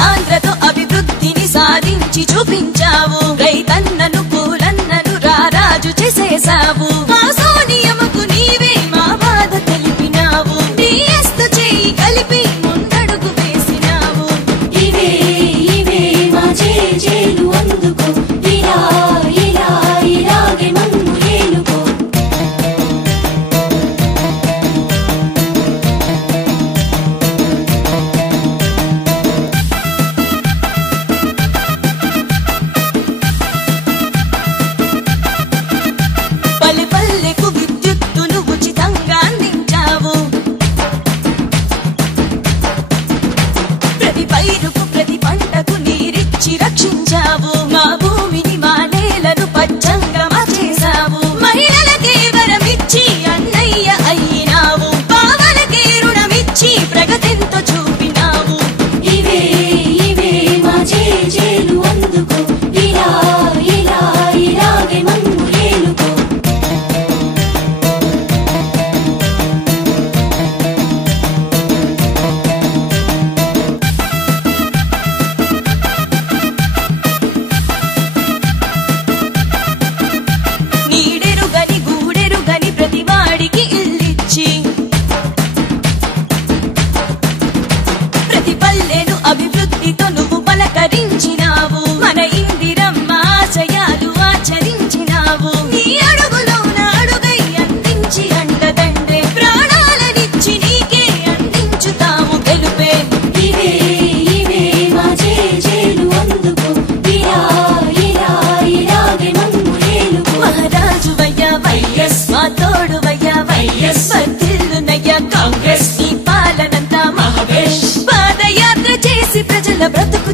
స్వతంత్రతో అభివృద్ధిని సాధించి చూపించావు రైతన్నను పూలన్నను రారాజు చేసేసావు మా సోనియమ్మకు నీవే మా బాధ తెలిపినావు డిఎస్తో చేయి కలిపి ముందడుగు వేసినావు ఇవే ఇవే మా జేజేలు అందుకో ఇలా ఇలా ఇలాగే మమ్ము ఏలుకో పల్లె పల్లెకు విద్యుత్తును ఉచితంగా అందించావు ప్రతి పైరుకు ప్రతి పంటకు నీరిచ్చి రక్షించావు మా భూమిని మా నేలను పచ్చంగా మార్చేశావు మహిళలకే వరమిచ్చి అన్నయ్య అయినావు పావలకే రుణమిచ్చి ప్రగతింతో చూపినావు ఇవే ఇవే మా జేజేలు అందుకో ఇలా ఇలా ఇలాగే మమ్ము ఏలుకో నీడెరుగని గూడెరుగని ప్రతి వాడికి ఇల్లిచ్చి ప్రతి పల్లెను అభివృద్ధితో నువ్వు పలకరించినావు మన ఇందిరమ్మ ఆశయాలు ఆచరించినావు నీ అడుగులోన అడుగై అందించి అండదండే ప్రాణాలనిచ్చి నీకే అందించుతాము గెలుపే ఇవే ఇవే మా జేజేలు అందుకో ఇలా ఇలా ఇలాగే మమ్ము ఏలుకో మహారాజు వయ్యా వైఎస్ మా తోడు వయ్యా వైఎస్ వర్ధిల్లునయ్యా కాంగ్రెస్ నీ పాలనంతా మహవేష్ పాదయాత్ర చేసి ప్రజల బ్రతుకు